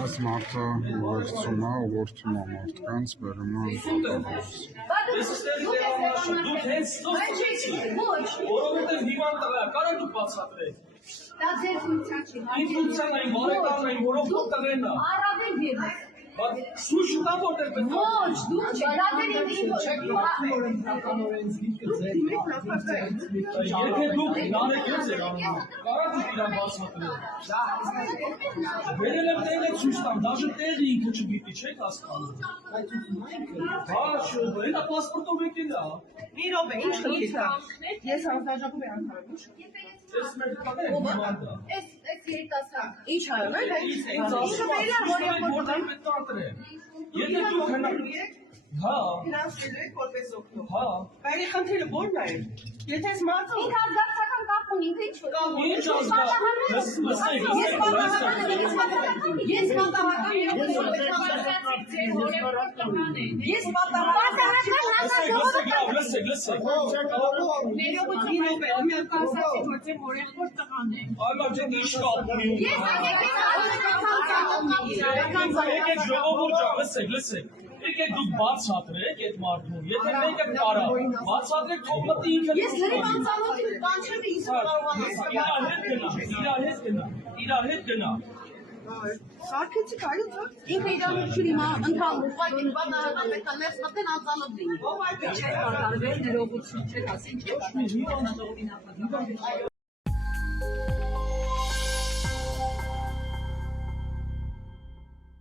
Այս մարդը ուղեկցում է, ուղղորդում է մարդկանց, բերում է որովհետև հիվանդ տղա, կարա դուք բացատրեք։ Դա ձեր ֆունկցիան չի։ Իմ ֆունկցիան այն բարեկամն այն, որով դուք տղեն է։ Առավել ևս։ Սուր չկա որտեղ պետք է։ Ոչ, դուք չգրավել եք Եթե դուք նարեկ ես եք անում, կարա դուք իրան բացատրեք։ Վերել եմ տեղը ցույց տամ, դաժե տեղը ինքը չգիտի, չեք հասկանում։ Հա, շուտ, դա պասպորտով եկել է։ Մի րոպե, ինչ խնդիր կա։ Ես հանձնաժողովի անդամ եմ։ Ես մեր տղեն հիվանդ է։ Այս երիտասարդ։ Ինչ արել եք։ Եթե դուք հնարավոր եք, հա, ֆինանսել եք որպես օգնող։ հա, Բայց խնդիրը ո՞րն է։ Եթե այս մարդը Ինքը ազգացական կապ ունի, ինքը ինչ որ։ ինչ ազգա, լսեք, Ես պատահական լսեք, այլա ջան ինչ կապ ունի։ Եկեք ժողովուրդ ջան, լսեք, եկեք դուք բացատրեք այդ մարդուն, եթե մեկը կարա, բացատրեք թող մտի ինքը։ Ես լրիվ անծանոթ եմ, բան չեմ ինձ կարողանա։ Իր հետ գնա։ Սարքեցիք այո, ինքը իրանություն հիմա ընդհանուր ուղղակի պատահական պետք է ներս մտեն անծանոթ լինի։ ով այդ չէ կատարվել ներողություն չեք ասի, ինչ ոչ մի հիվանդ ժողովին ապա։